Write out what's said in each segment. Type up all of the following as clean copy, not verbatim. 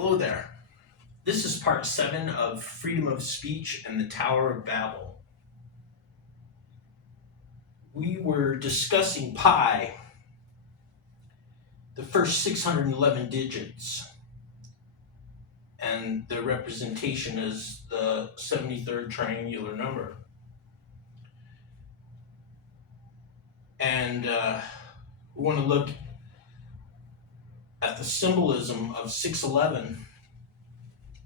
Hello there. This is part 7 of Freedom of Speech and the Tower of Babel. We were discussing pi, the first 611 digits, and the representation is the 73rd triangular number. And we want to look at the symbolism of 611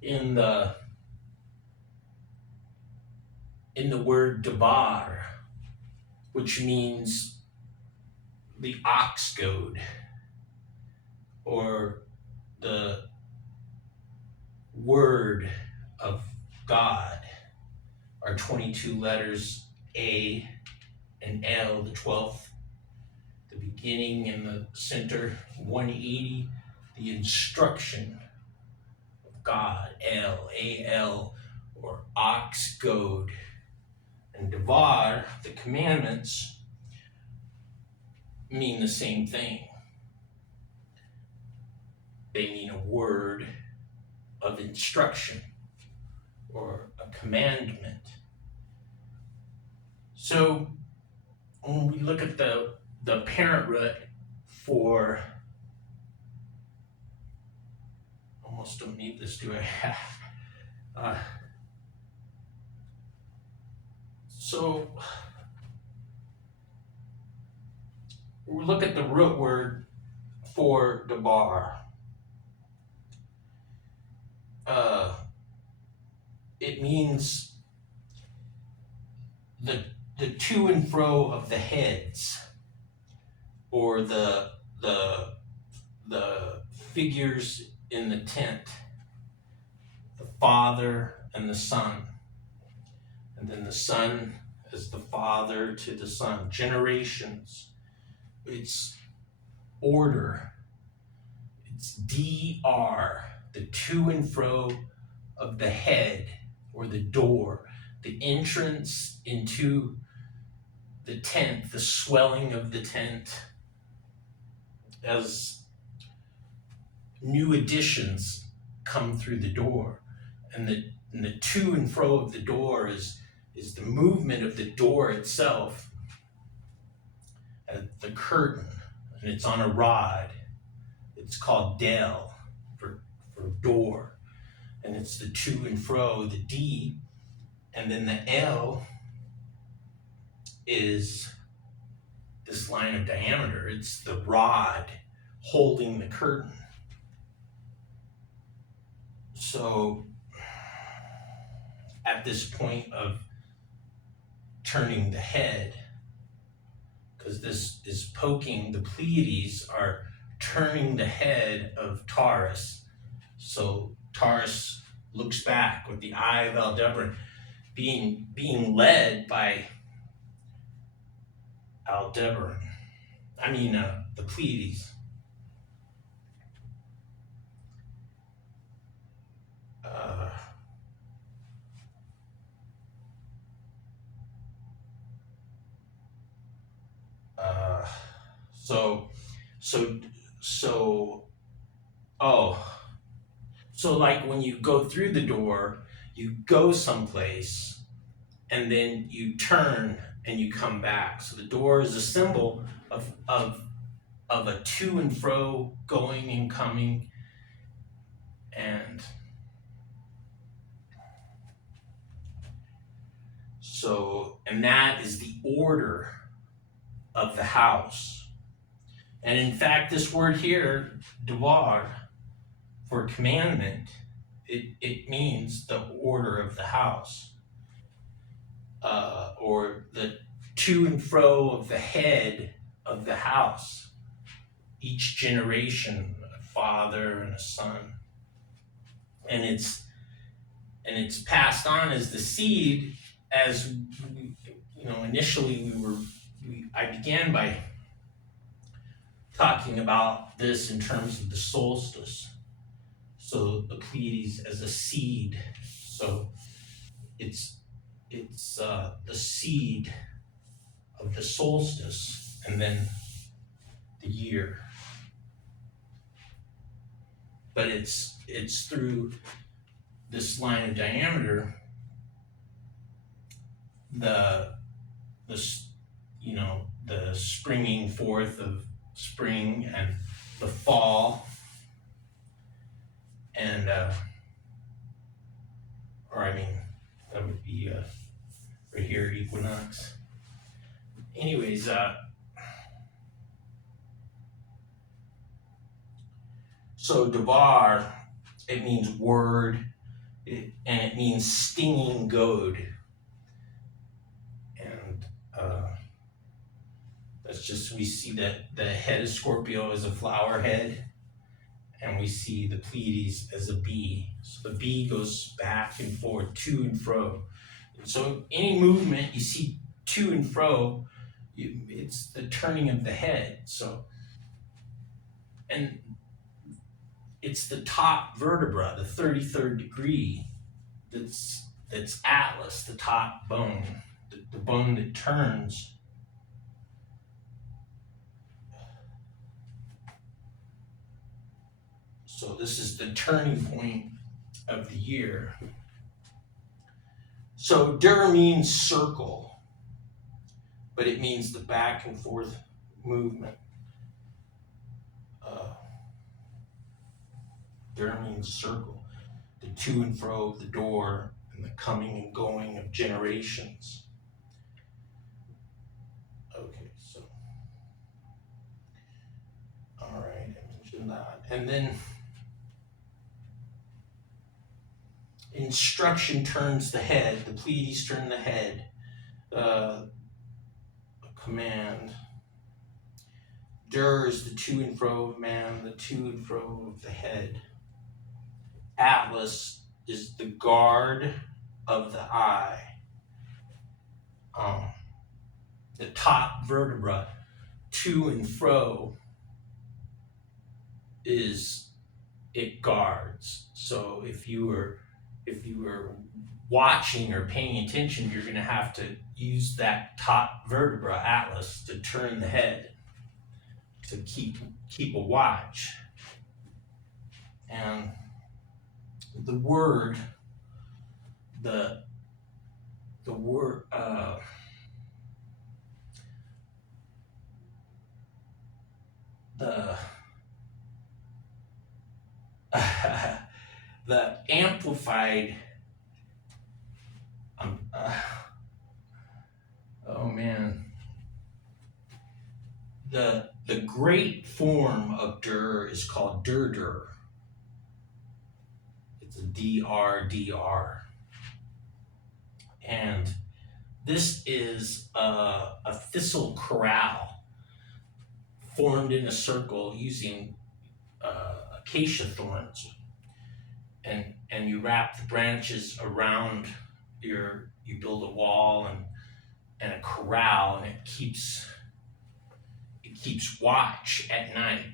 in the word debar, which means the ox goad, or the word of God. Our 22 letters A and L, the 12th, the beginning and the center, 180, the instruction of God, L, or ox goad, and devar, the commandments, mean the same thing. They mean a word of instruction or a commandment. So when we look at the parent root for, almost don't need this, do I? So we look at the root word for debar. It means the to and fro of the heads, or the figures in the tent, the Father and the Son, and then the Son as the Father to the Son, generations. It's order. It's DR, the to and fro of the head, or the door, the entrance into the tent, the swelling of the tent as new additions come through the door. And the to and fro of the door is the movement of the door itself, the curtain, and it's on a rod. It's called del for door, and it's the to and fro, the D, and then the L is this line of diameter. It's the rod holding the curtain. So at this point of turning the head, because this is poking, the Pleiades are turning the head of Taurus. So Taurus looks back with the eye of Aldebaran, being led by Aldebaran. The Pleiades. So like when you go through the door, you go someplace and then you turn and you come back. So the door is a symbol of a to and fro, going and coming, and that is the order of the house. And in fact, this word here, devar, for commandment, it means the order of the house, or the to and fro of the head of the house. Each generation, a father and a son, and it's passed on as the seed. As initially I began by talking about this in terms of the solstice. So the Pleiades as a seed. So it's the seed of the solstice, and then the year. but it's through this line of diameter, the the springing forth of spring and the fall, and or I mean, that would be right here, equinox. Anyways, so Devar, it means word, and it means stinging goad. And that's just, we see that the head of Scorpio is a flower head, and we see the Pleiades as a bee. So the bee goes back and forth, to and fro. And so any movement you see to and fro, it's the turning of the head. So, and it's the top vertebra, the 33rd degree, that's Atlas, the top bone, the bone that turns. So this is the turning point of the year. So Der means circle, but it means the back and forth movement. Der means circle, the to and fro of the door, and the coming and going of generations. Okay, so, all right, I mentioned that. And then instruction turns the head, the Pleiades turn the head, a command. Der is the to and fro of man, the to and fro of the head. Atlas is the guard of the eye. The top vertebra, to and fro, is it guards. So if you were watching or paying attention, you're going to have to use that top vertebra, Atlas, to turn the head, to keep a watch. And the word, the word, the amplified, oh man, the great form of Der is called Der. It's a DRDR. And this is a thistle corral formed in a circle using acacia thorns. And you wrap the branches around you build a wall and a corral, and it keeps watch at night.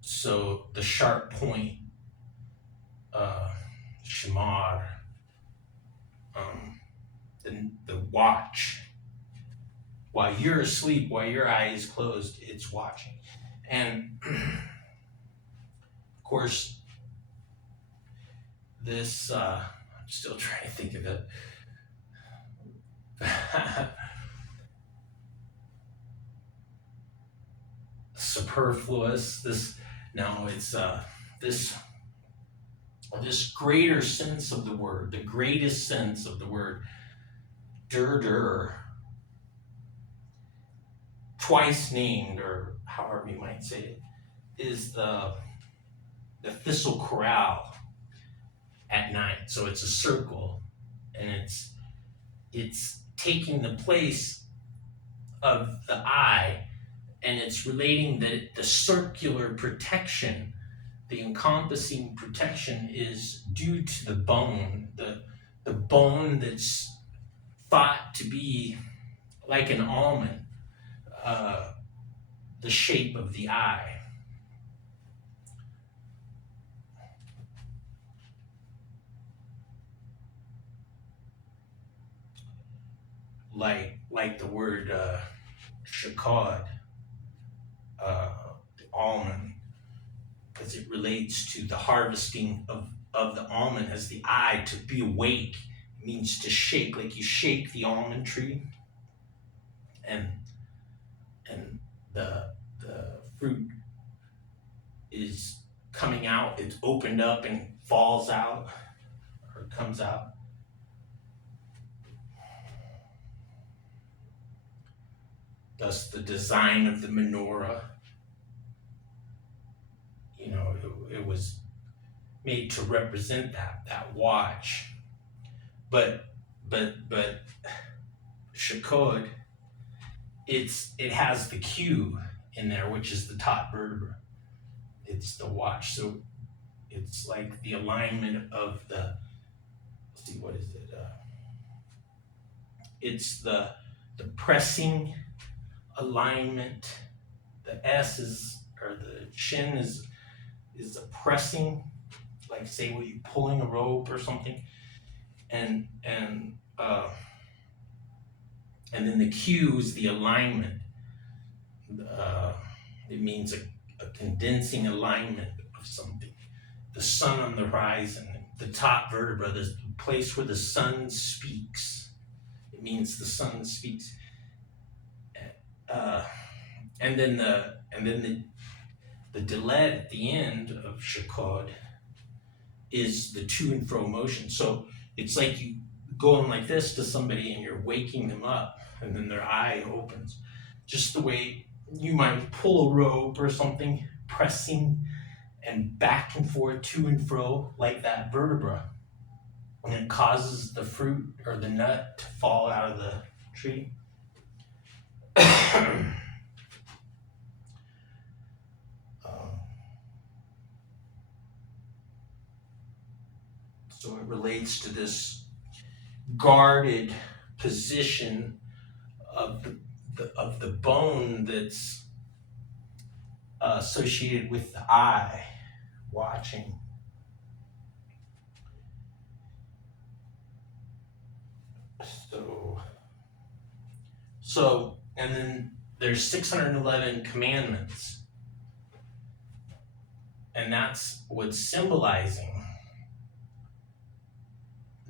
So the sharp point, shamar, the watch, while you're asleep, while your eye is closed, it's watching. And of course, this, I'm still trying to think of it. Superfluous. It's this greater sense of the word, the greatest sense of the word, Der, twice named, or however you might say it, is the thistle corral at night. So it's a circle, and it's taking the place of the eye, and it's relating the circular protection, the encompassing protection, is due to the bone, the bone that's thought to be like an almond, the shape of the eye. Like the word shakad, the almond, as it relates to the harvesting of the almond, as the eye. To be awake means to shake, like you shake the almond tree, and the fruit is coming out. It's opened up and falls out, or comes out. Thus, the design of the menorah, it was made to represent that watch. But Shakod, it has the Q in there, which is the top vertebra. It's the watch, so it's like the alignment of the. Let's see, what is it? It's the pressing alignment. The S is, or the shin is a pressing, like say when you're pulling a rope or something, and then the Q is the alignment. It means a condensing alignment of something. The sun on the horizon, the top vertebra, the place where the sun speaks. It means the sun speaks. And then the delet at the end of Shakod is the to and fro motion. So it's like you going like this to somebody and you're waking them up, and then their eye opens. Just the way you might pull a rope or something, pressing and back and forth, to and fro, like that vertebra. And it causes the fruit or the nut to fall out of the tree. So it relates to this guarded position of the bone that's associated with the eye watching. So, and then there's 611 commandments, and that's what's symbolizing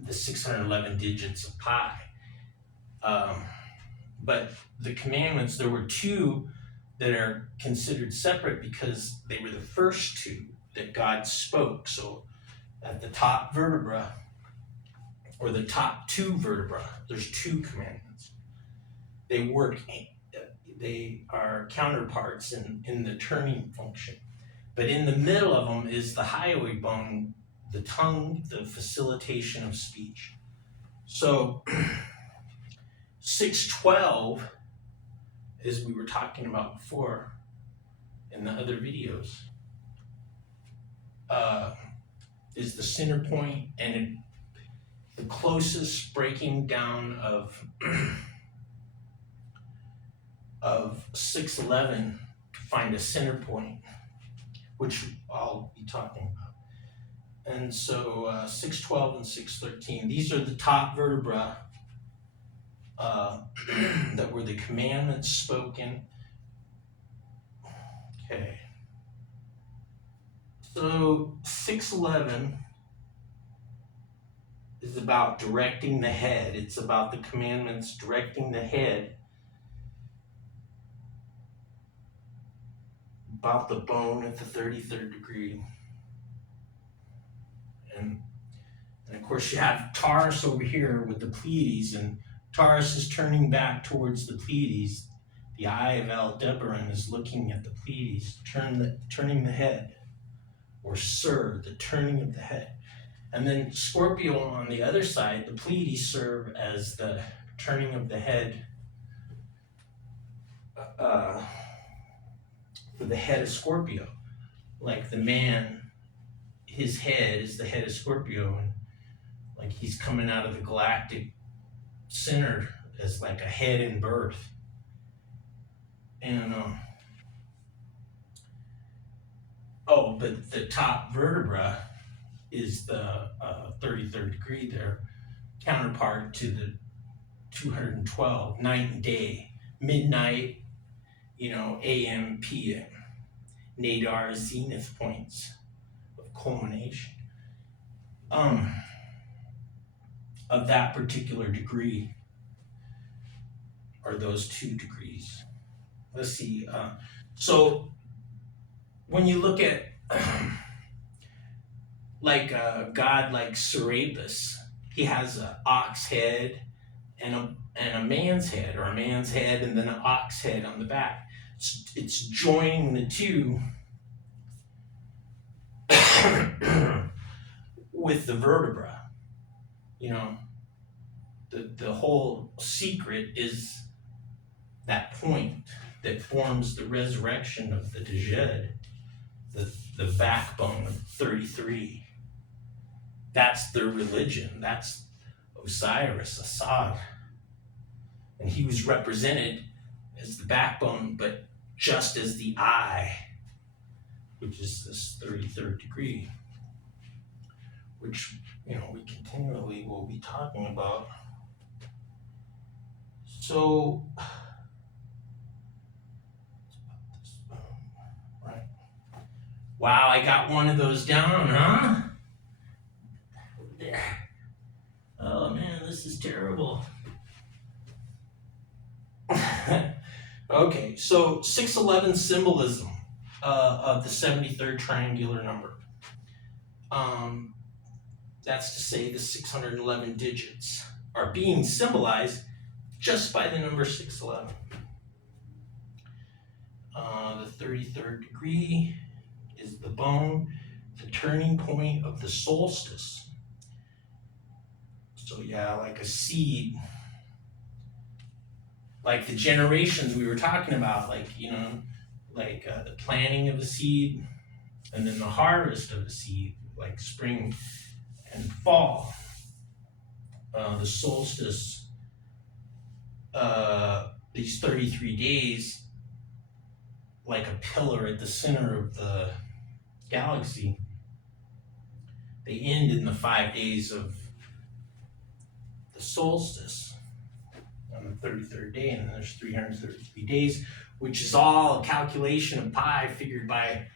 the 611 digits of pi. But the commandments, there were two that are considered separate because they were the first two that God spoke. So at the top vertebra, or the top two vertebra, there's two commandments. They are counterparts in the turning function. But in the middle of them is the hyoid bone, the tongue, the facilitation of speech. So 612, as we were talking about before in the other videos, is the center point, and the closest breaking down of 611 to find a center point, which I'll be talking about. And so 612 and 613, these are the top vertebra that were the commandments spoken. Okay. So 611 is about directing the head. It's about the commandments directing the head, about the bone at the 33rd degree. And of course you have Taurus over here with the Pleiades, and Taurus is turning back towards the Pleiades. The eye of Aldebaran is looking at the Pleiades, turning the head, or Sur, the turning of the head. And then Scorpio on the other side, the Pleiades serve as the turning of the head for the head of Scorpio. Like the man, his head is the head of Scorpio, and like he's coming out of the galactic center as like a head in birth. And but the top vertebra is the 33rd degree there, counterpart to the 212, night and day, midnight, AM, PM. nadir, zenith points of culmination of that particular degree, or those 2 degrees. Let's see. So when you look at like God, like Serapis, he has an ox head and a man's head, or a man's head and then an ox head on the back. It's joining the 2 with the vertebra. You know, the whole secret is that point that forms the resurrection of the Dejed, the backbone of 33. That's their religion. That's Osiris, Assad. And he was represented as the backbone, but just as the eye, which is this 33rd degree, which, you know, we continually will be talking about. So, right. Wow, I got one of those down, huh? There. Oh man, this is terrible. Okay, so 611 symbolism of the 73rd triangular number. That's to say the 611 digits are being symbolized just by the number 611. The 33rd degree is the bone, the turning point of the solstice. So yeah, like a seed, like the generations we were talking about, like, you know, like the planting of the seed and then the harvest of the seed, like spring and fall. The solstice, these 33 days, like a pillar at the center of the galaxy, they end in the 5 days of the solstice on the 33rd day, and then there's 333 days, which is all a calculation of pi figured by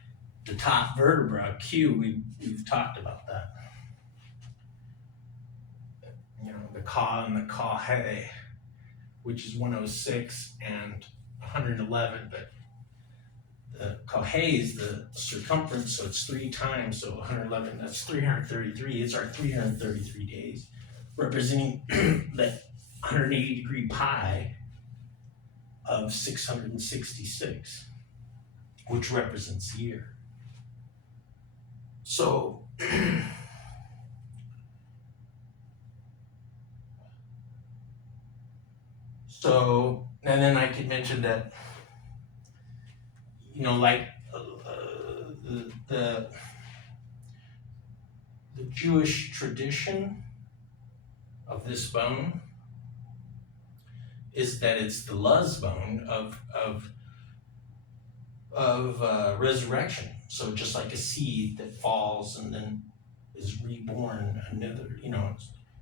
the top vertebra, Q. We've talked about that. You know, the Ka and the Ka-he, which is 106 and 111, but the Ka-he is the circumference, so it's 3 times, so 111, that's 333. It's our 333 days, representing that 180 degree pi of 666, which represents the year. So, and then I could mention that, you know, like the Jewish tradition of this bone is that it's the Luz bone of resurrection. So just like a seed that falls and then is reborn, another, you know,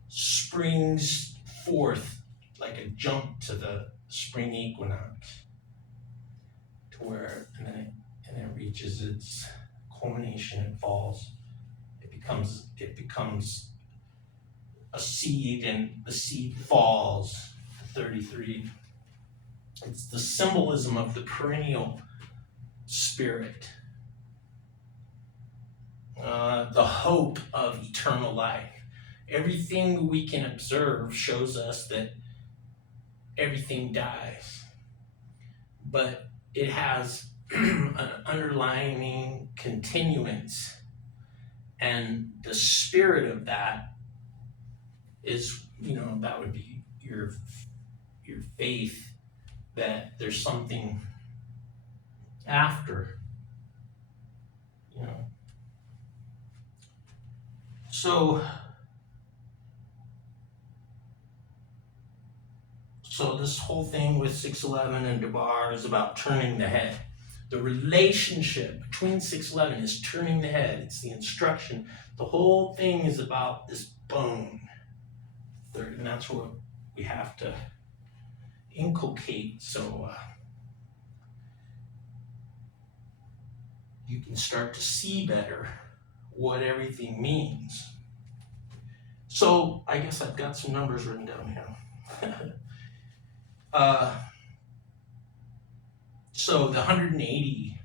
springs forth like a jump to the spring equinox, to where and then it reaches its culmination and falls. It becomes a seed, and the seed falls to 33. It's the symbolism of the perennial spirit, the hope of eternal life. Everything we can observe shows us that everything dies, but it has an underlying continuance, and the spirit of that is, you know, that would be your faith that there's something after, you know. So this whole thing with 611 and Debar is about turning the head. The relationship between 611 is turning the head. It's the instruction. The whole thing is about this bone. And that's what we have to inculcate. So you can start to see better what everything means. So I guess I've got some numbers written down here. So the 180,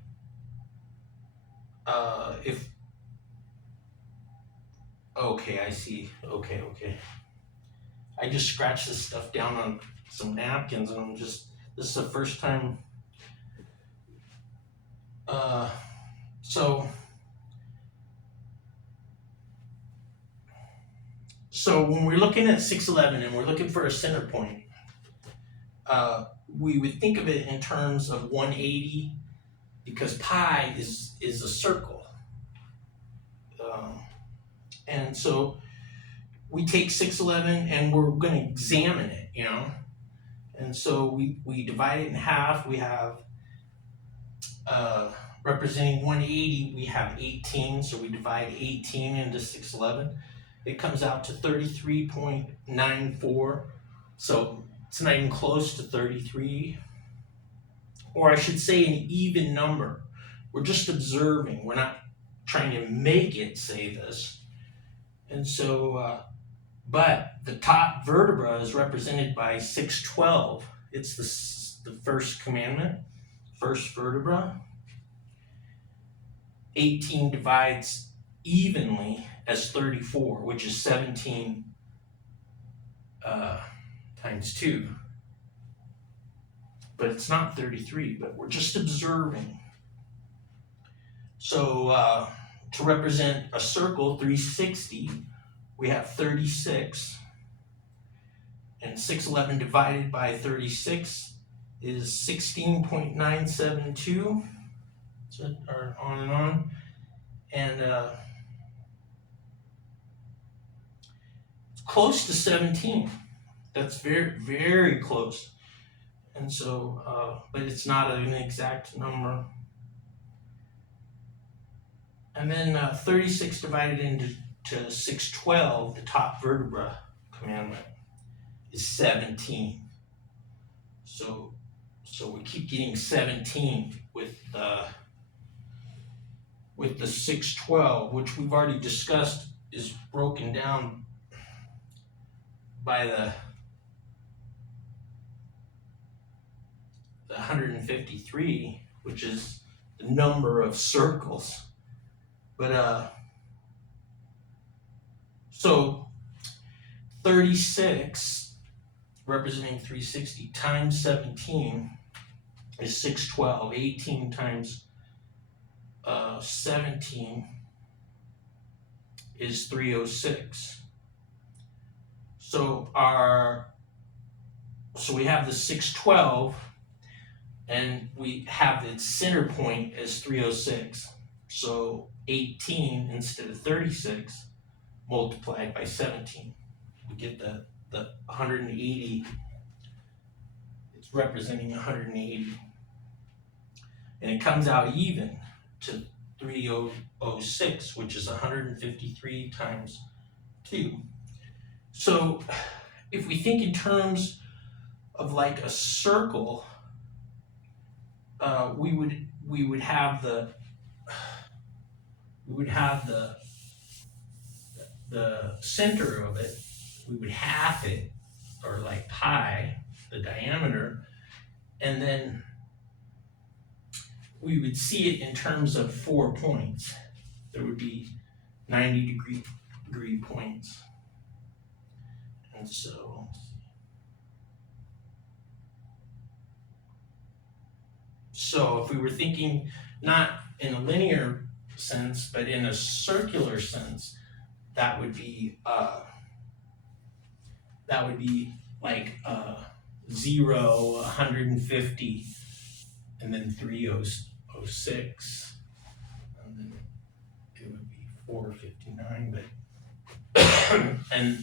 okay, I see. Okay. I just scratched this stuff down on some napkins, and this is the first time. So when we're looking at 611 and we're looking for a center point, we would think of it in terms of 180 because pi is a circle. And so we take 611 and we're going to examine it, And so we divide it in half. We have representing 180, we have 18, so we divide 18 into 611. It comes out to 33.94, so it's not even close to 33, or I should say an even number. We're just observing, we're not trying to make it say this. And so, but the top vertebra is represented by 612. It's the first commandment, first vertebra. 18 divides evenly as 34, which is 17 times 2. But it's not 33, but we're just observing. So to represent a circle, 360, we have 36. And 611 divided by 36 is 16.972. So, or on and on. And it's close to 17. That's very, very close. And so, but it's not an exact number. And then 36 divided into 612, the top vertebra commandment, is 17. So we keep getting 17 with the 612, which we've already discussed is broken down by the 153, which is the number of circles. But so 36 representing 360 times 17 is 612. 18 times 17 is 306. So we have the 612, and we have the center point as 306. So 18 instead of 36 multiplied by 17. We get the 180. It's representing 180. And it comes out even to 306, which is 153 times 2. So if we think in terms of like a circle, we would have the center of it, we would half it, or like pi, the diameter, and then we would see it in terms of 4 points. There would be 90 degree points. And so if we were thinking not in a linear sense, but in a circular sense, that would be like 0, 150, and then 306, and then it would be 459. But and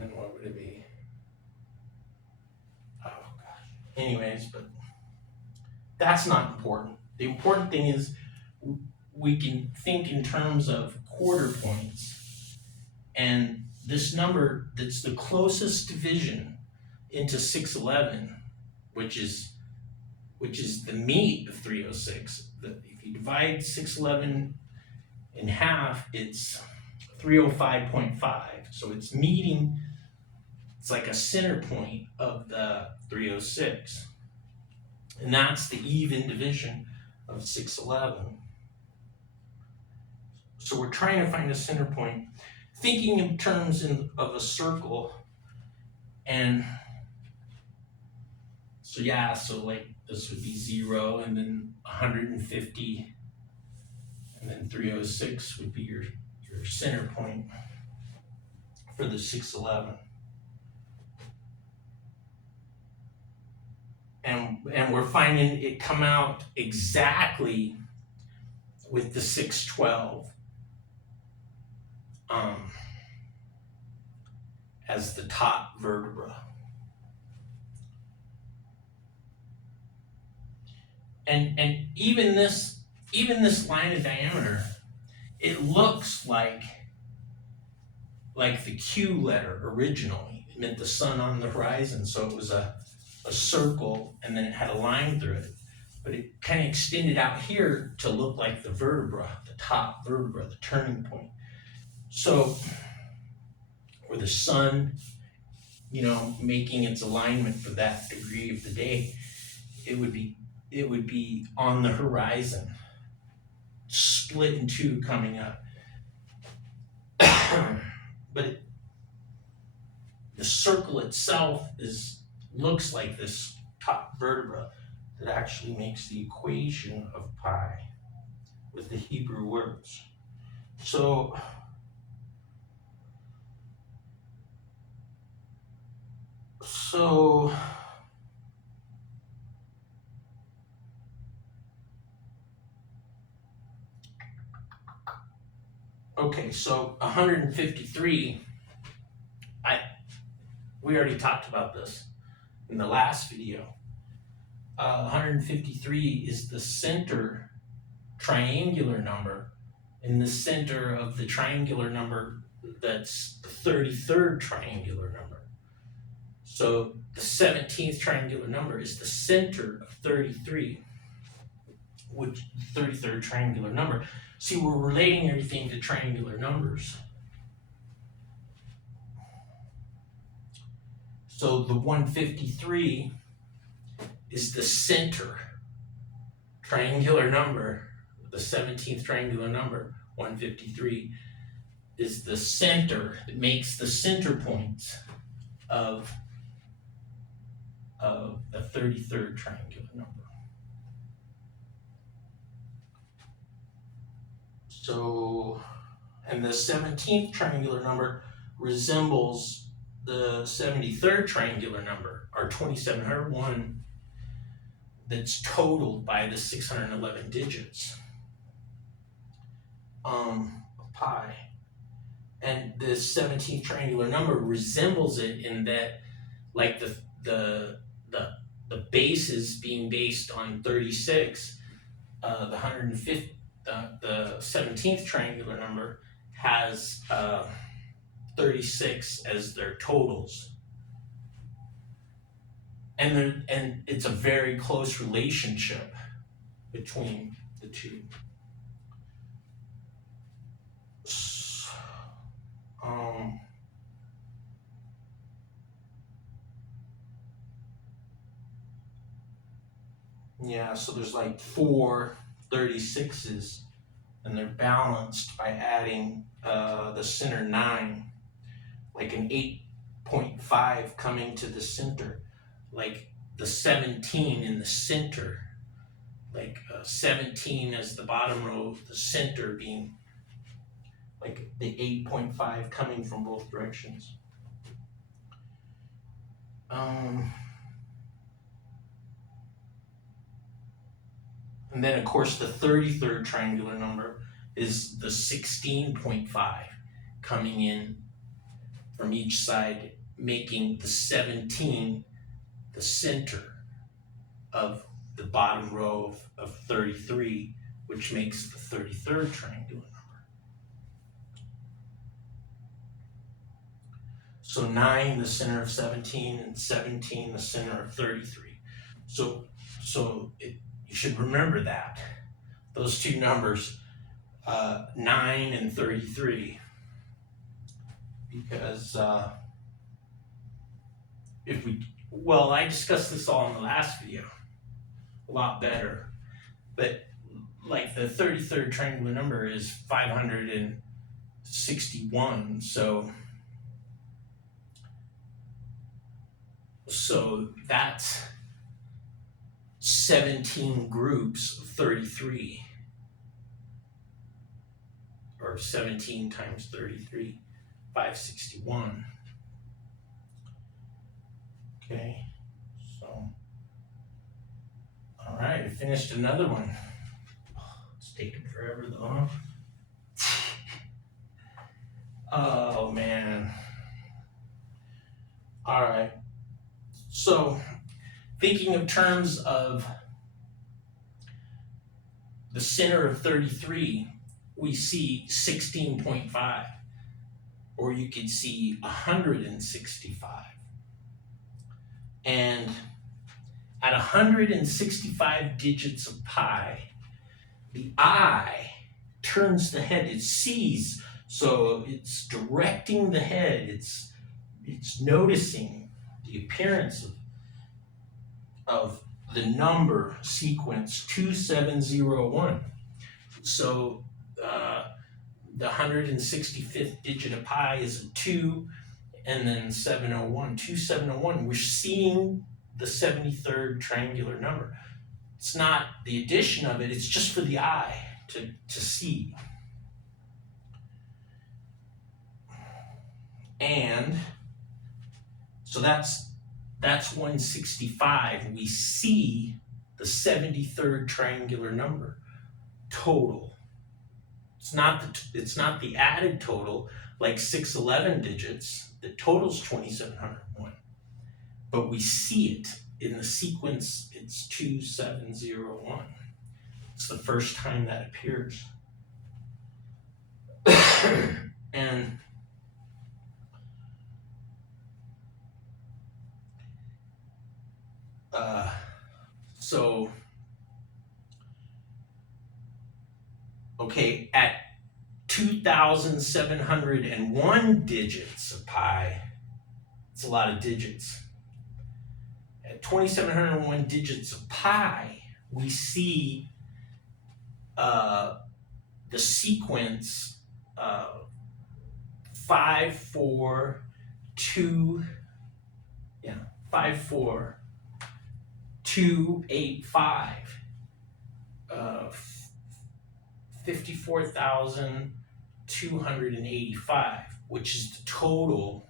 then what would it be? Oh gosh. Anyways, but that's not important. The important thing is we can think in terms of quarter points, and this number that's the closest division into 611, which which is the meat of 306. If you divide 611 in half, it's 305.5. So it's meeting, it's like a center point of the 306. And that's the even division of 611. So we're trying to find a center point, thinking in terms of a circle. And so yeah, so like this would be 0, and then 150, and then 306 would be your center point for the 611. And we're finding it come out exactly with the 612 as the top vertebra. And even this line of diameter, it looks like the Q letter originally. It meant the sun on the horizon, so it was a circle, and then it had a line through it. But it kind of extended out here to look like the vertebra, the top vertebra, the turning point. So, or the sun, making its alignment for that degree of the day, it would be on the horizon, split in two coming up. But the circle itself looks like this top vertebra that actually makes the equation of pi with the Hebrew words. So okay, so 153, we already talked about this in the last video. 153 is the center triangular number, in the center of the triangular number that's the 33rd triangular number. So the 17th triangular number is the center of 33, which 33rd triangular number. See, we're relating everything to triangular numbers. So the 153 is the center triangular number, the 17th triangular number, 153, is the center, it makes the center points of the 33rd triangular number. So, and the 17th triangular number resembles the 73rd triangular number, our 2701, that's totaled by the 611 digits of pi. And the 17th triangular number resembles it in that, like the bases being based on 36, the 17th triangular number has 36 as their totals. And it's a very close relationship between the two. Yeah, so there's like 4 36s, and they're balanced by adding the center 9, like an 8.5 coming to the center, like the 17 in the center, like 17 as the bottom row, the center being like the 8.5 coming from both directions. And then, of course, the 33rd triangular number is the 16.5 coming in from each side, making the 17 the center of the bottom row of 33, which makes the 33rd triangular number. So 9, the center of 17, and 17, the center of 33. So you should remember that. Those two numbers, 9 and 33. Because I discussed this all in the last video a lot better. But like the 33rd triangular number is 561. So that's 17 groups of 33. Or 17 times 33, 561. Okay, so, all right, I finished another one. It's taking forever though, huh? Oh man. All right, so thinking in terms of the center of 33, we see 16.5, or you could see 165. And at 165 digits of pi, the eye turns the head, it sees, so it's directing the head, it's noticing the appearance of the number sequence 2701. So the 165th digit of pi is a 2, and then 701, 2701. We're seeing the 73rd triangular number. It's not the addition of it, it's just for the eye to see. And so that's 165. We see the 73rd triangular number total. It's not the added total like 611 digits. The total's 2701. But we see it in the sequence, it's 2701. It's the first time that appears. And so, okay, at 2,701 digits of pi, it's a lot of digits. At 2,701 digits of pi, we see the sequence 54285, 54,285, which is the total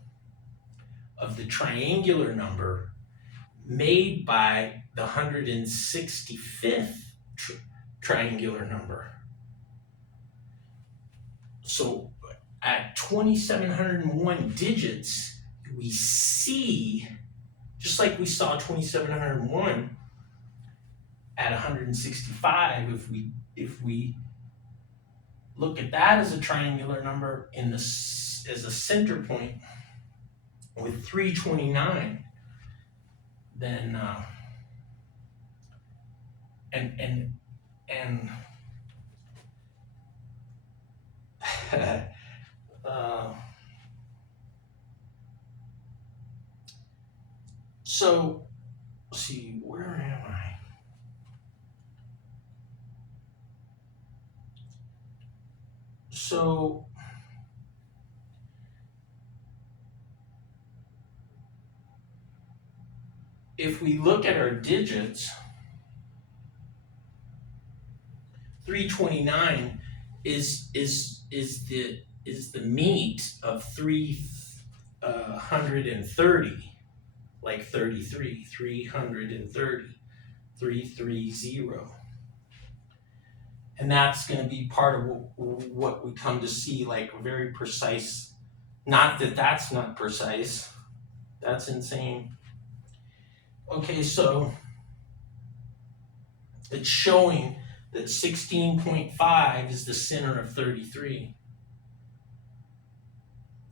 of the triangular number made by the 165th triangular number. So at 2,701 digits, we see, just like we saw 2,701 at 165, if we look at that as a triangular number as a center point with 329, then and so let's see, where am I? So if we look at our digits, 329 is the meat of 330, like 33, 330, 330. And that's going to be part of what we come to see, like very precise. Not that that's not precise. That's insane. Okay, so it's showing that 16.5 is the center of 33.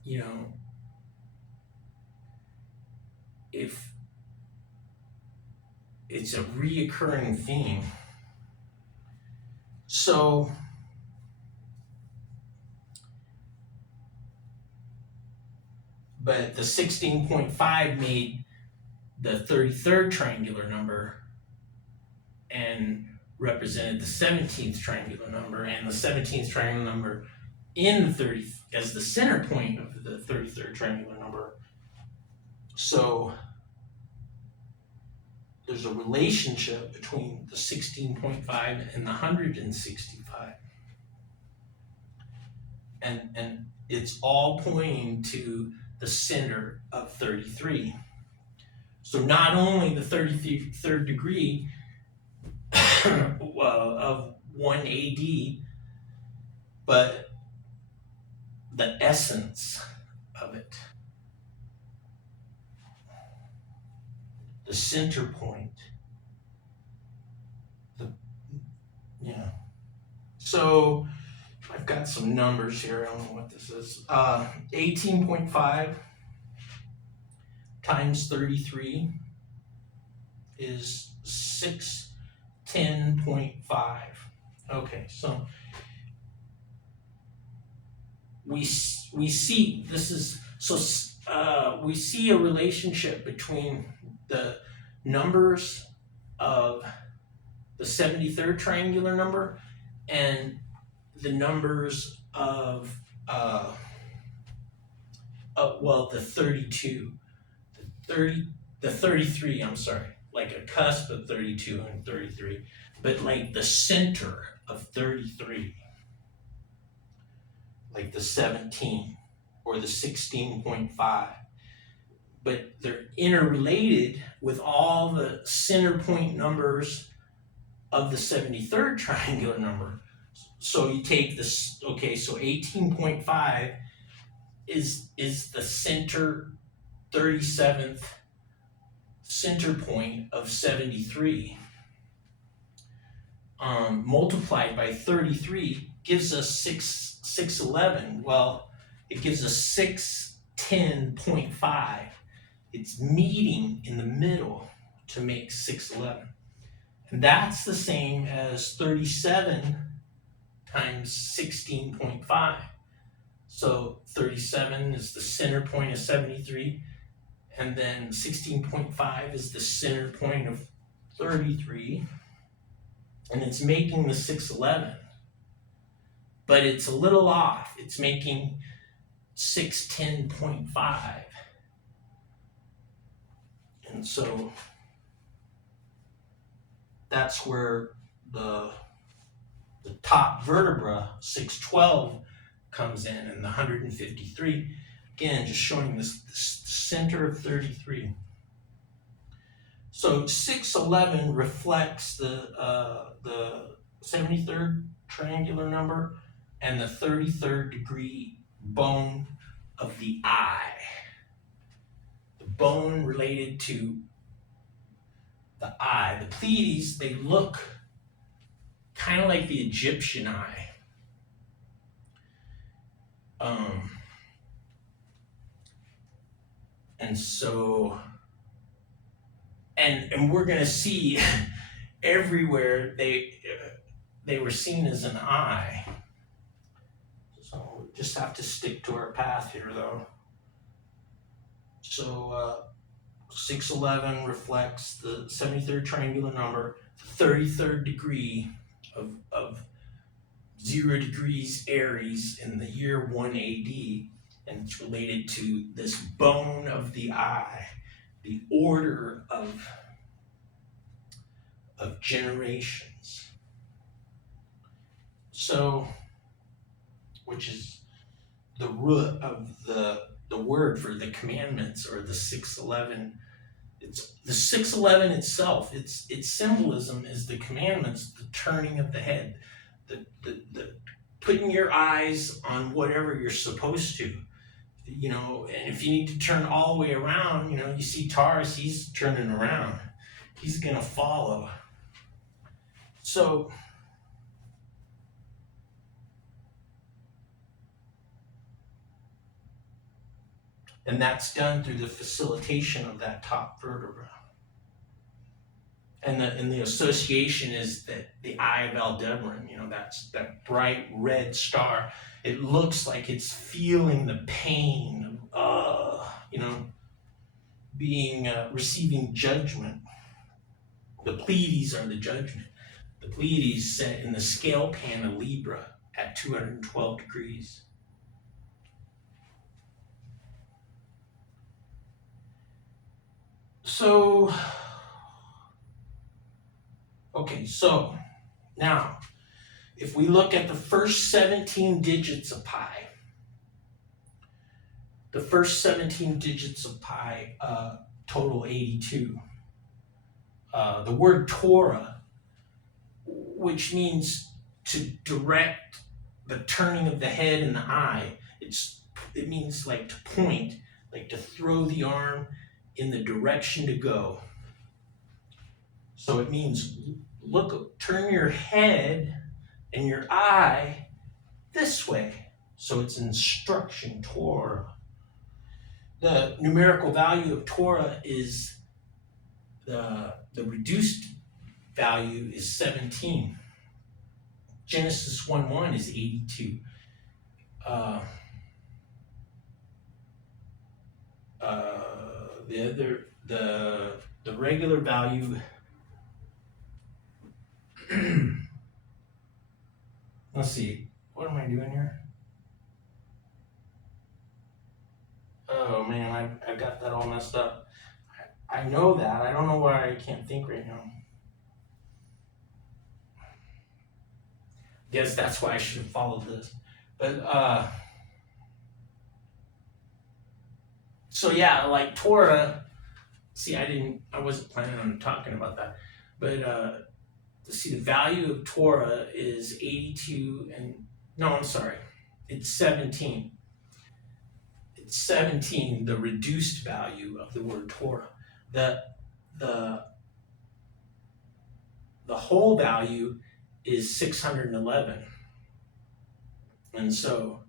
You know, if it's a reoccurring theme. So but the 16.5 made the 33rd triangular number and represented the 17th triangular number, and the 17th triangular number in the 30 as the center point of the 33rd triangular number. So there's a relationship between the 16.5 and the 165. And it's all pointing to the center of 33. So not only the 33rd degree of 1 AD, but the essence of it. The center point. So I've got some numbers here. I don't know what this is. 18.5 times 33 is 610.5. Okay, so we see this is we see a relationship between the numbers of the 73rd triangular number and the numbers of the 32, the 33, I'm sorry, like a cusp of 32 and 33, but like the center of 33, like the 17 or the 16.5, but they're interrelated with all the center point numbers of the 73rd triangular number. So you take this, okay, so 18.5 is the center 37th center point of 73. Multiplied by 33 gives us 611. Well, it gives us 610.5. It's meeting in the middle to make 611. And that's the same as 37 times 16.5. So 37 is the center point of 73, and then 16.5 is the center point of 33, and it's making the 611. But it's a little off. It's making 610.5. And so that's where the top vertebra, 612, comes in, and the 153, again, just showing this center of 33. So 611 reflects the 73rd triangular number and the 33rd degree bone of the eye. The bone related to the eye. The Pleiades, they look kind of like the Egyptian eye. And so, and we're gonna see everywhere they were seen as an eye. So we just have to stick to our path here, though. So 611 reflects the 73rd triangular number, the 33rd degree of 0 degrees Aries in the year 1 AD, and it's related to this bone of the eye, the order of generations. So, which is the root of the word for the commandments, or the 611. It's the 611 itself. Its symbolism is the commandments, the turning of the head, the putting your eyes on whatever you're supposed to, and if you need to turn all the way around, you see Taurus, he's turning around, he's gonna follow. So and that's done through the facilitation of that top vertebra. And the association is that the Eye of Aldebaran, that's that bright red star. It looks like it's feeling the pain of, being receiving judgment. The Pleiades are the judgment. The Pleiades set in the scale pan of Libra at 212 degrees. So, okay, so now, if we look at the first 17 digits of pi, total 82. The word Torah, which means to direct the turning of the head and the eye, it means like to point, like to throw the arm in the direction to go. So it means turn your head and your eye this way. So it's instruction, Torah. The numerical value of Torah is the reduced value is 17. Genesis 1:1 is 82. The regular value. Let's see. What am I doing here? Oh man, I got that all messed up. I know that. I don't know why I can't think right now. Guess that's why I should have followed this. But so yeah, like Torah. See, I wasn't planning on talking about that. But see, the value of Torah is 82 it's 17. It's 17, the reduced value of the word Torah. The whole value is 611. And so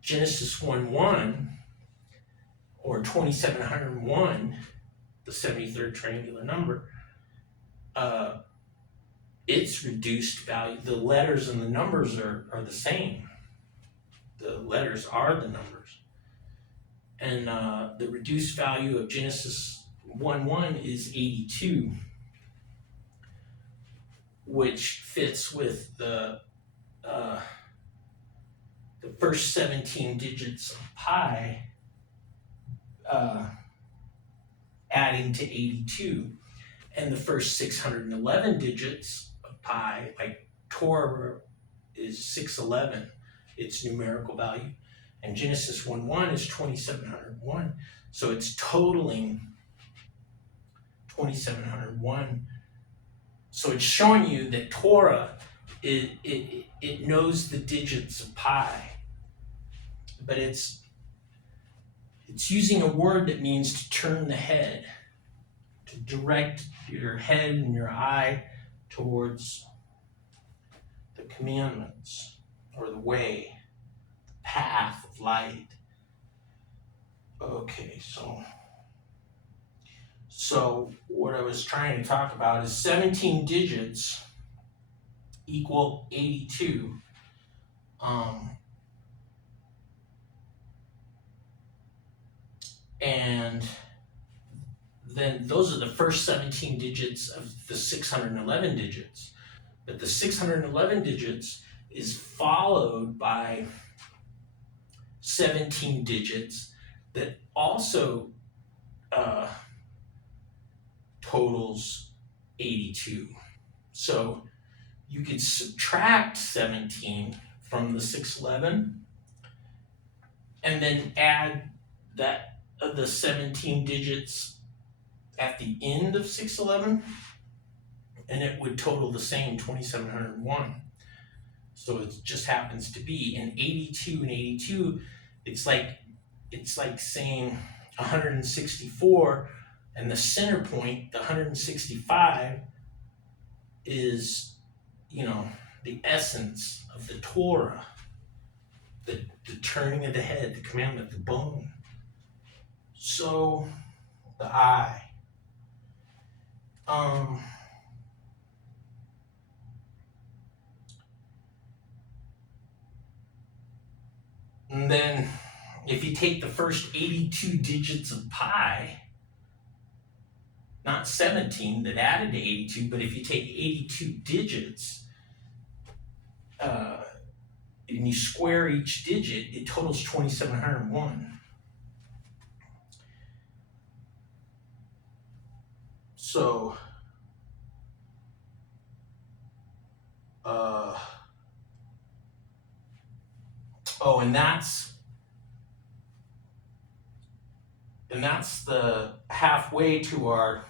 Genesis 1:1 or 2701, the 73rd triangular number, its reduced value, the letters and the numbers are the same. The letters are the numbers. And the reduced value of Genesis 1:1 is 82, which fits with the first 17 digits of pi adding to 82, and the first 611 digits of pi, like Torah is 611, its numerical value, and Genesis 1:1 is 2701, so it's totaling 2701. So it's showing you that Torah, it knows the digits of pi, but it's using a word that means to turn the head, to direct your head and your eye towards the commandments or the way, the path of light. Okay, so what I was trying to talk about is 17 digits equal 82. And then those are the first 17 digits of the 611 digits. But the 611 digits is followed by 17 digits that also totals 82. So you could subtract 17 from the 611 and then add the 17 digits at the end of 611, and it would total the same 2701. So it just happens to be in 82 and 82. It's like saying 164, and the center point, the 165, is the essence of the Torah, the turning of the head, the commandment, the bone. So the I. And then if you take the first 82 digits of pi, not 17 that added to 82, but if you take 82 digits and you square each digit, it totals 2,701. So, and that's the halfway to our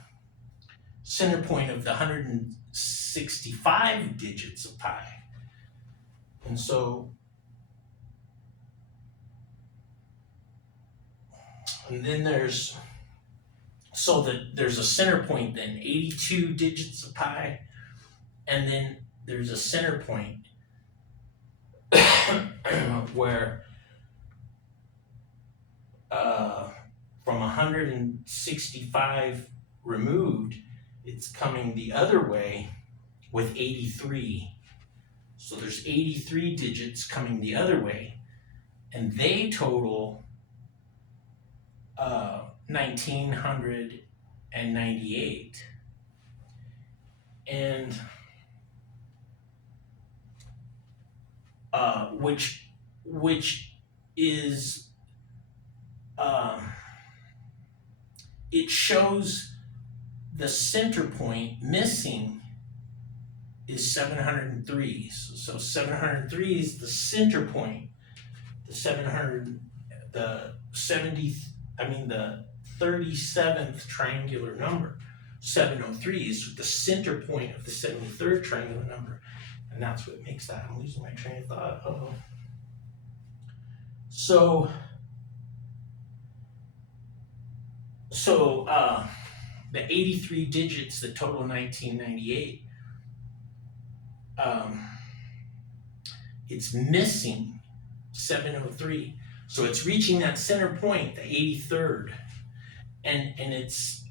center point of the 165 digits of pi. And so, and then there's a center point then, 82 digits of pi, and then there's a center point where from 165 removed, it's coming the other way with 83. So there's 83 digits coming the other way, and they total 1,998. And which is it shows the center point missing is 703. So 703 is the center point. The 37th triangular number. 703 is the center point of the 73rd triangular number. And that's what makes that. I'm losing my train of thought. Uh-oh. So the 83 digits that total 1998, it's missing 703. So it's reaching that center point, the 83rd, and it's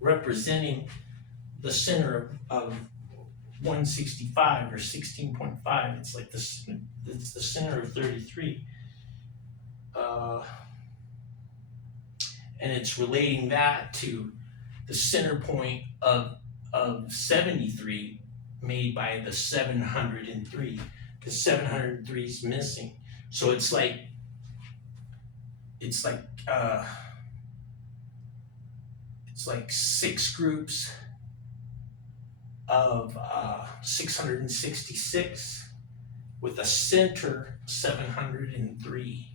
representing the center of 165 or 16.5. It's like this. It's the center of 33, and it's relating that to the center point of 73 made by the 703. The 703 is missing, so it's like 6 groups of 666 with a center 703.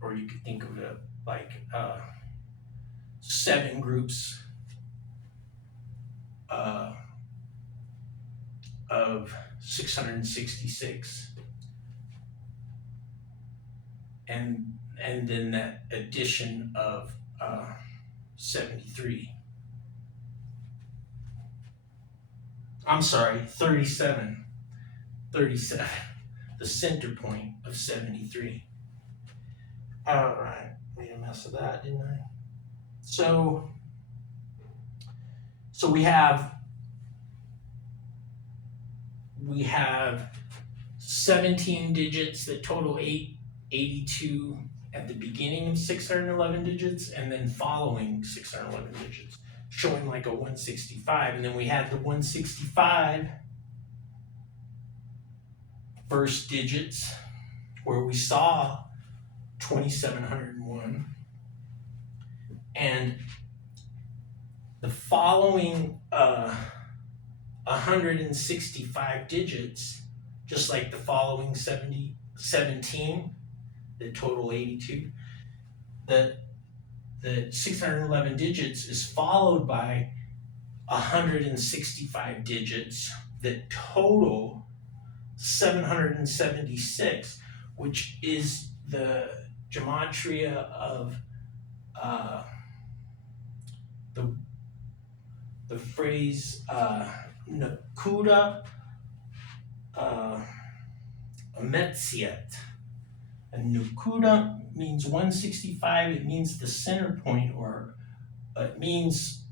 Or you could think of it like 7 groups of 666, and then that addition of 73. I'm sorry, 37. 37, the center point of 73. All right, made a mess of that, didn't I? So we have 17 digits that total 82 at the beginning of 611 digits, and then following 611 digits, showing like a 165. And then we had the 165 first digits where we saw 2,701, and the following 165 digits, just like the following 17 that total 82, the 611 digits is followed by 165 digits that total 776, which is the gematria of the phrase Nakuda Ametziet. And Nakuda means 165. It means the center point, or it means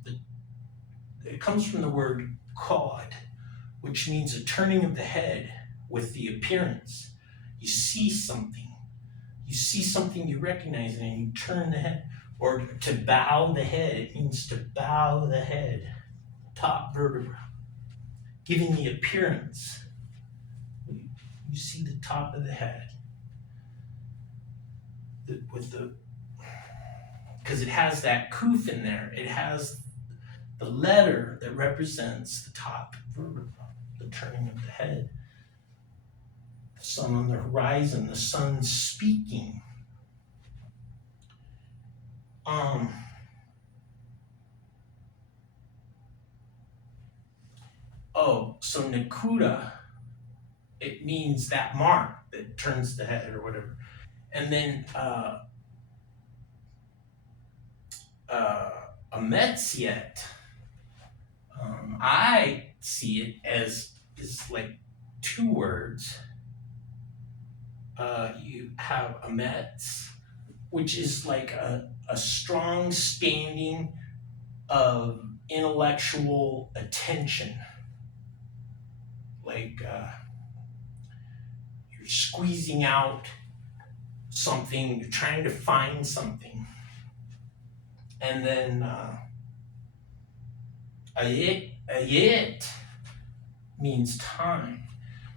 it comes from the word kod, which means a turning of the head with the appearance. You see something. You see something you recognize, and you turn the head. Or to bow the head, it means to bow the head, top vertebra, giving the appearance. You see the top of the head. Because it has that kuf in there. It has the letter that represents the top vertebra, the turning of the head. The sun on the horizon, the sun speaking. So Nakuda, it means that mark that turns the head or whatever. And then Ametziet, I see it as is like two words. You have Ametz, which is like a strong standing of intellectual attention. Like you're squeezing out something, you're trying to find something. And then ayit means time.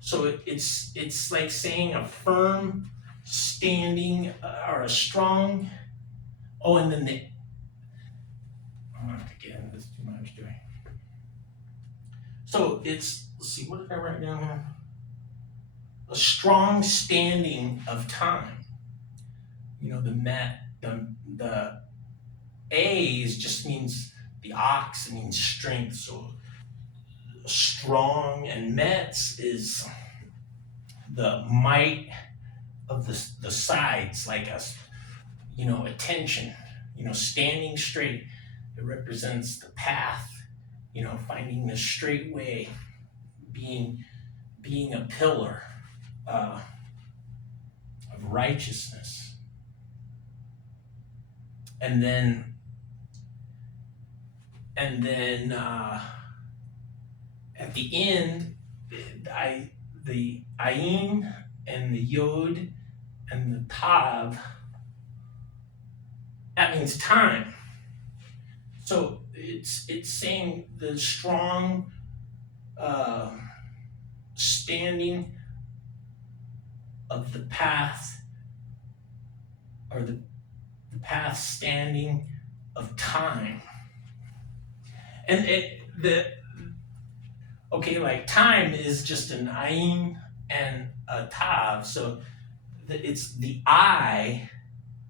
So it's like saying a firm standing or a strong. Oh, and then I'm not to get into this too much, do I? So it's, let's see, what did I write down here? A strong standing of time. You know, the A just means the ox, it means strength. So strong, and metz is the might of the sides, like us, attention, standing straight. It represents the path, finding the straight way, being a pillar of righteousness. And then at the end, the ayin and the yod and the tav, that means time. So it's saying the strong standing of the path, or the path standing of time. And like time is just an ayin and a tav, so it's the eye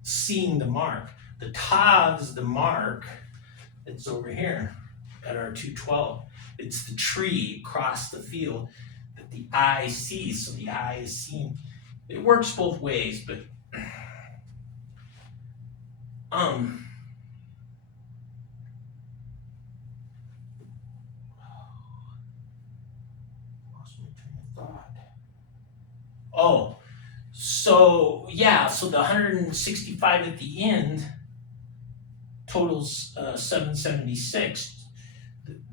seeing the mark. The tav is the mark that's over here at our 212. It's the tree across the field that the eye sees, so the eye is seeing. It works both ways, but lost my train of thought. Oh, so the 165 at the end totals 776.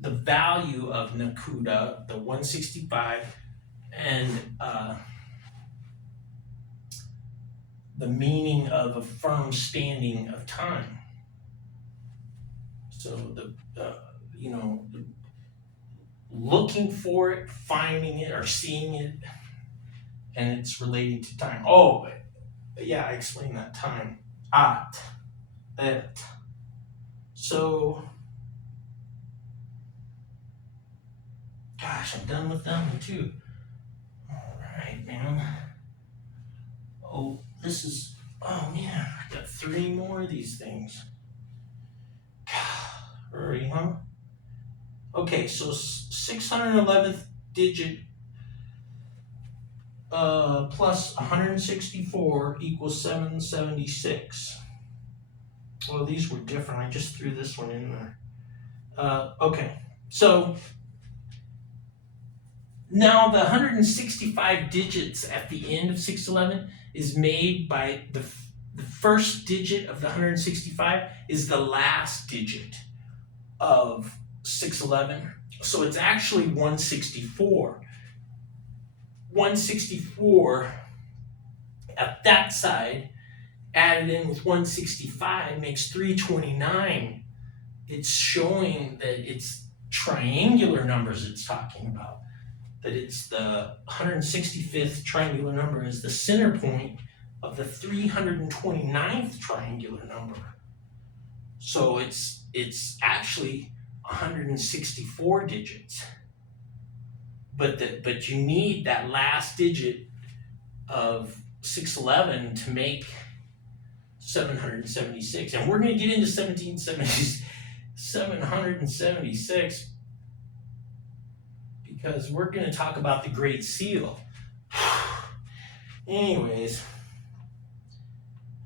The value of Nakuda, the 165, and the meaning of a firm standing of time. So looking for it, finding it, or seeing it, and it's relating to time. Oh, yeah, I explained that time. Et. So, gosh, I'm done with that one too. All right, man. Oh, man, I got 3 more of these things. Hurry, huh? Okay, so 611th digit plus 164 equals 776. Well, these were different. I just threw this one in there. Okay. So now the 165 digits at the end of 611 is made by the first digit of the 165 is the last digit of 611. So it's actually 164. 164 at that side added in with 165 makes 329. It's showing that it's triangular numbers it's talking about. That it's the 165th triangular number is the center point of the 329th triangular number. So it's actually 164 digits. But you need that last digit of 611 to make 776. And we're going to get into 776 because we're going to talk about the Great Seal. Anyways,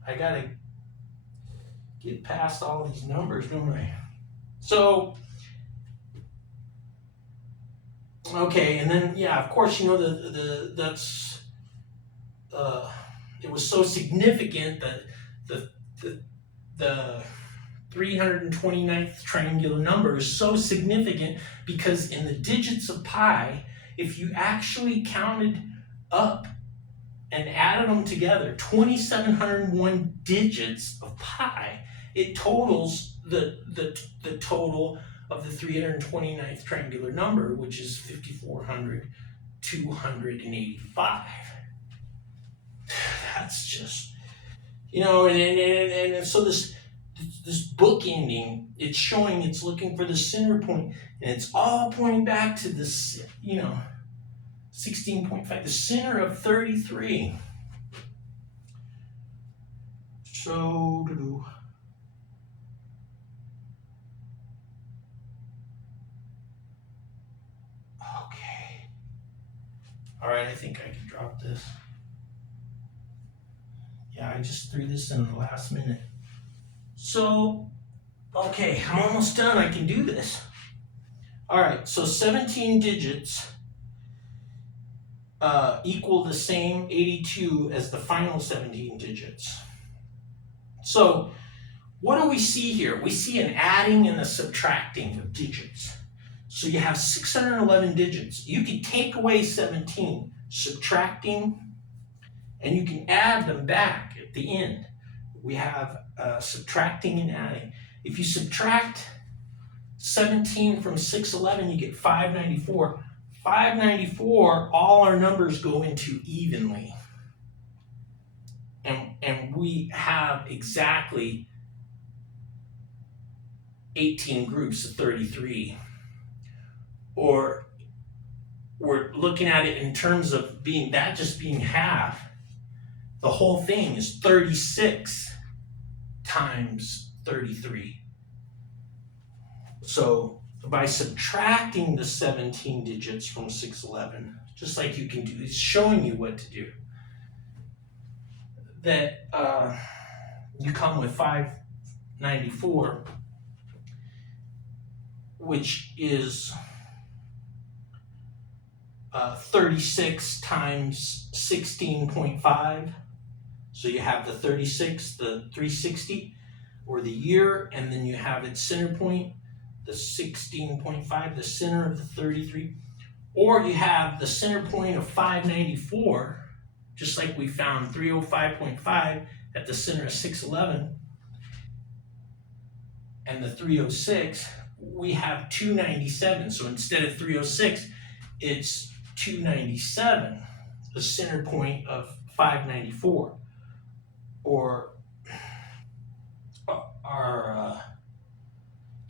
I got to get past all these numbers, don't I? So, okay, and then, yeah, of course, you know, that's it was so significant that the 329th triangular number is so significant because in the digits of pi, if you actually counted up and added them together, 2,701 digits of pi, it totals the total of the 329th triangular number, which is 5,400,285. That's just, you know, and so this book ending, it's showing it's looking for the center point, and it's all pointing back to this, you know, 16.5, the center of 33. So, okay. All right, I think I can drop this. Yeah, I just threw this in the last minute. So, okay, I'm almost done. I can do this. All right, so 17 digits equal the same 82 as the final 17 digits. So, what do we see here? We see an adding and a subtracting of digits. So you have 611 digits. You can take away 17, subtracting, and you can add them back at the end. We have subtracting and adding. If you subtract 17 from 611, you get 594. 594, all our numbers go into evenly. And we have exactly 18 groups of 33. Or we're looking at it in terms of being that just being half. The whole thing is 36 times 33. So by subtracting the 17 digits from 611, just like you can do, it's showing you what to do. That you come with 594, which is 36 times 16.5. So you have the 36, the 360, or the year, and then you have its center point, the 16.5, the center of the 33. Or you have the center point of 594, just like we found 305.5 at the center of 611, and the 306, we have 297. So instead of 306, it's 297, the center point of 594, or our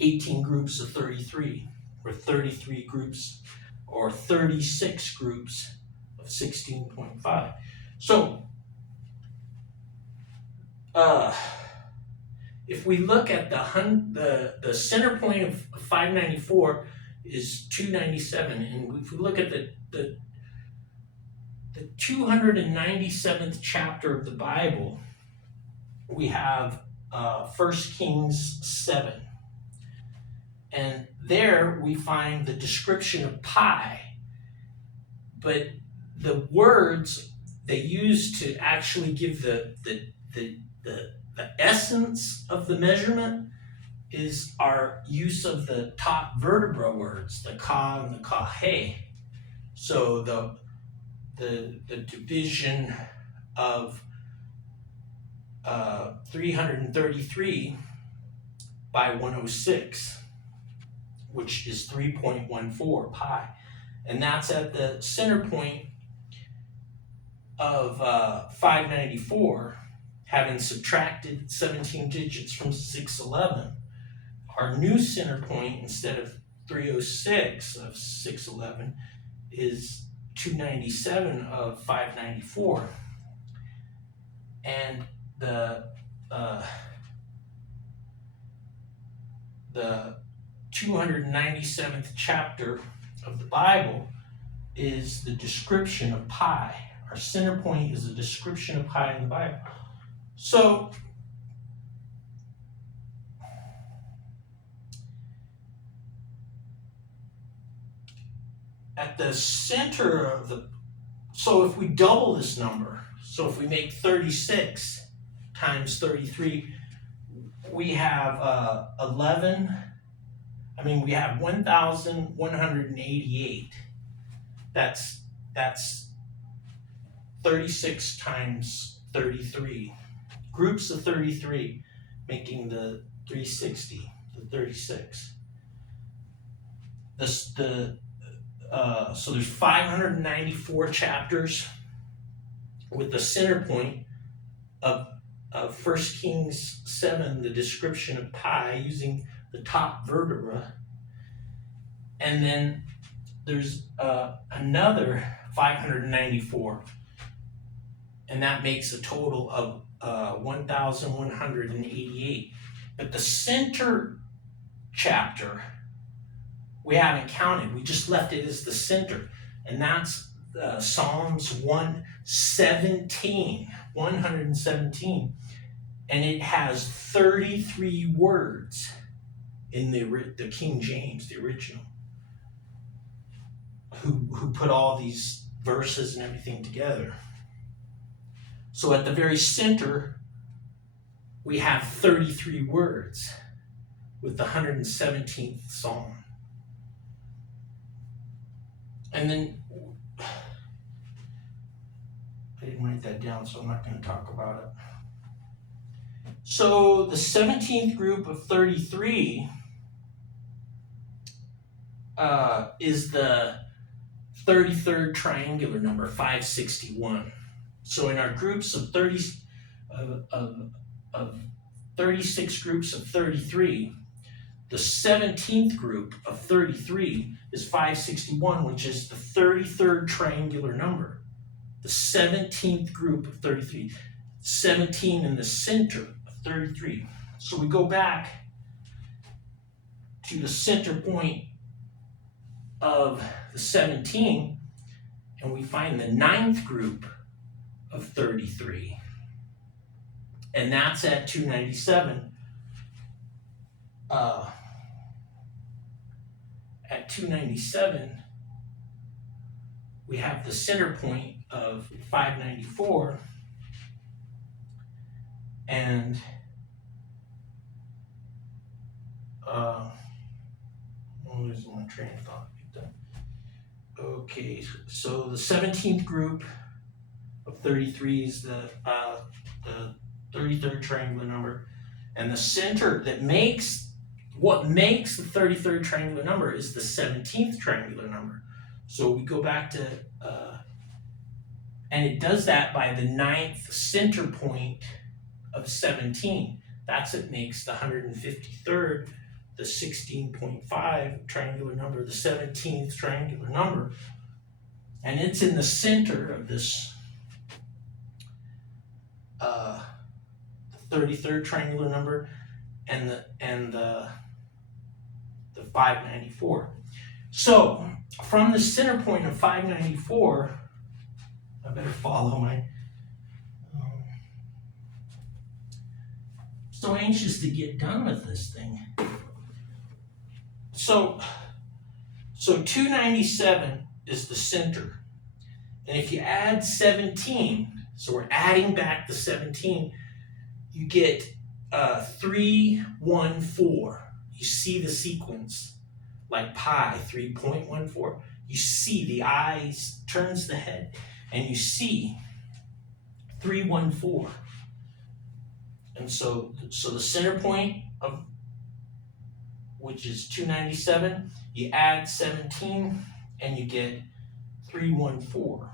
18 groups of 33, or 33 groups, or 36 groups of 16.5. So, if we look at the center point of 594 is 297, and if we look at the 297th chapter of the Bible, we have 1 Kings 7. And there we find the description of pi, but the words they use to actually give the essence of the measurement is our use of the top vertebra words, the ka and the kahe. So the division of 333 by 106, which is 3.14 pi. And that's at the center point of 594, having subtracted 17 digits from 611. Our new center point, instead of 306 of 611, is 297 of 594. And the 297th chapter of the Bible is the description of pi. Our center point is a description of pi in the Bible. So at the center of so if we double this number, so if we make 36 times 33, we have we have 1,188. That's 36 times 33. Groups of 33, making the 360, the 36. So there's 594 chapters, with the center point of 1 Kings 7, the description of pi using the top vertebra. And then there's another 594, and that makes a total of 1,188. But the center chapter, we haven't counted. We just left it as the center. And that's Psalms 117. And it has 33 words in the King James, the original, who put all these verses and everything together. So at the very center, we have 33 words with the 117th Psalm. And then, I didn't write that down, so I'm not going to talk about it. So the 17th group of 33 is the 33rd triangular number, 561. So in our groups of 36 groups of 33, the 17th group of 33 is 561, which is the 33rd triangular number. The 17th group of 33, 17 in the center of 33. So we go back to the center point of the 17, and we find the 9th group of 33. And that's at 297. At 297, we have the center point of 594, and I'm losing my train of thought. Okay, so the 17th group of 33 is the 33rd triangular number, and the center what makes the 33rd triangular number is the 17th triangular number. So we go back to, and it does that by the 9th center point of 17. That's what makes the 153rd, the 16.5 triangular number, the 17th triangular number. And it's in the center of this 33rd triangular number and the 594. So from the center point of 594, I better follow my. So anxious to get done with this thing. so 297 is the center. And if you add 17, so we're adding back the 17, you get 314. You see the sequence, like pi, 3.14. You see the eyes turns the head, and you see 314. And so the center point of which is 297, you add 17, and you get 314.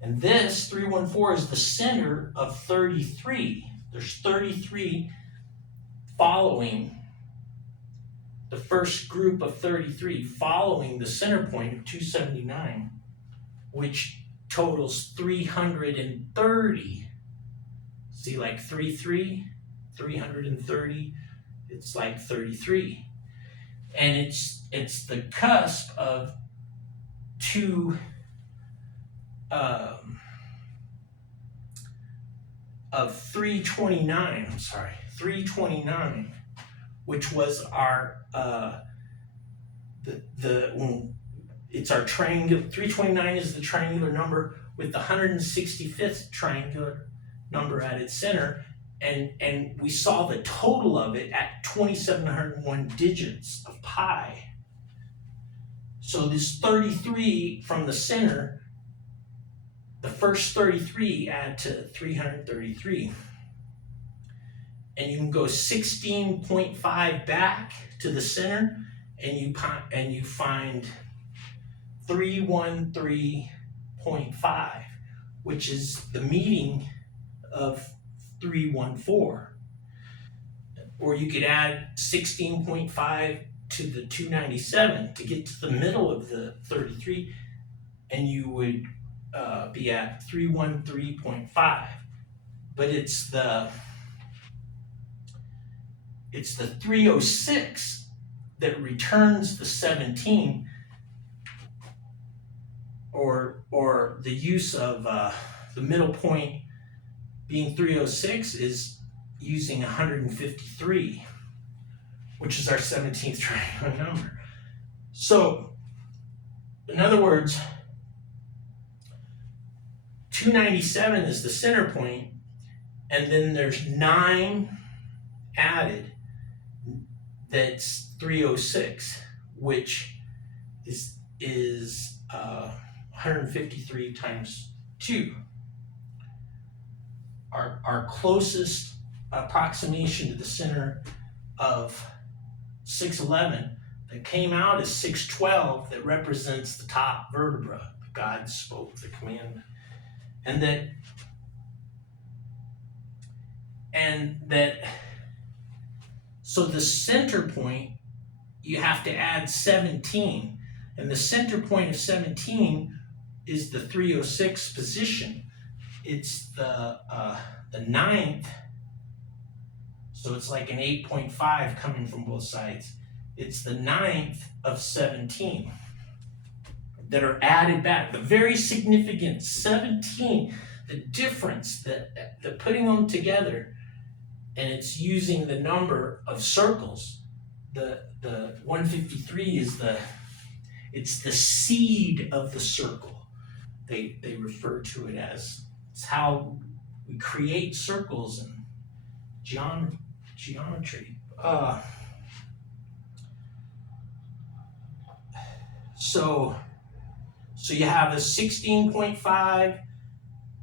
And this 314 is the center of 33. There's 33 following the first group of 33, following the center point of 279, which totals 330. See, like 330, it's like 33. And it's the cusp of two of 329, 329, which was our it's our triangle. 329 is the triangular number with the 165th triangular number at its center, and we saw the total of it at 2701 digits of pi. So this 33 from the center, the first 33 add to 333. And you can go 16.5 back to the center, and you find 313.5, which is the meeting of 314. Or you could add 16.5 to the 297 to get to the middle of the 33, and you would be at 313.5. But it's the 306 that returns the 17, or the use of the middle point being 306 is using 153, which is our 17th triangular number. So, in other words, 297 is the center point, and then there's 9 added. That's 306, which is 153 times 2. Our closest approximation to the center of 611 that came out is 612, that represents the top vertebra. God spoke the commandment. And that so the center point, you have to add 17, and the center point of 17 is the 306 position. It's the 9th, so it's like an 8.5 coming from both sides. It's the 9th of 17 that are added back. The very significant 17, the difference, that putting them together, and it's using the number of circles. The 153 is it's the seed of the circle. They refer to it as. It's how we create circles in geometry. So you have a 16.5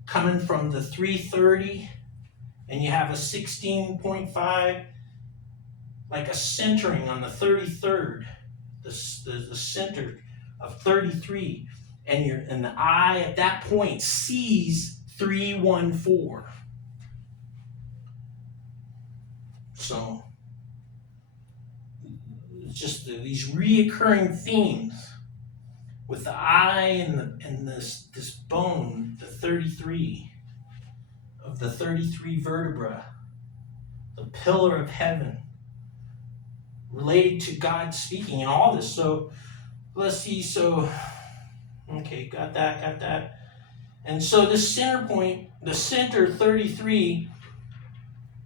coming from the 330, and you have a 16.5, like a centering on the 33rd, the center of 33, and the eye at that point sees 314. So it's just these reoccurring themes with the eye and this bone, the 33 of the 33 vertebra, the pillar of heaven, related to God speaking and all this. So let's see. So okay, got that. And so the center point, the center 33,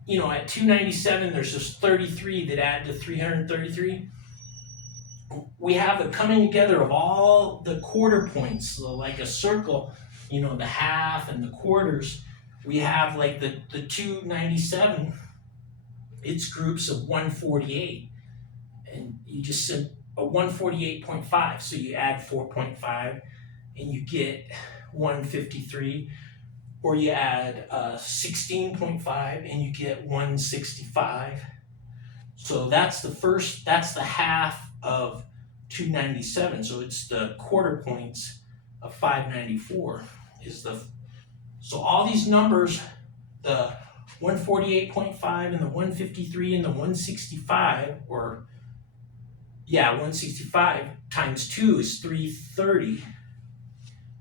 at 297, there's this 33 that add to 333. we have the coming together of all the quarter points, so like a circle, the half and the quarters. We have like the 297, it's groups of 148, and you just send a 148.5, so you add 4.5 and you get 153, or you add 16.5 and you get 165. So that's the half of 297. So it's the quarter points of 594 so all these numbers, the 148.5 and the 153 and the 165, 165 times 2 is 330.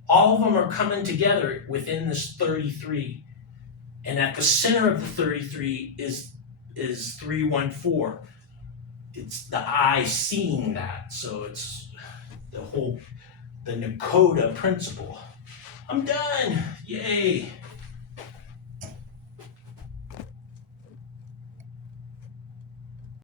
All of them are coming together within this 33. And at the center of the 33 is 314. It's the eye seeing that. So it's the Nakoda principle. I'm done. Yay.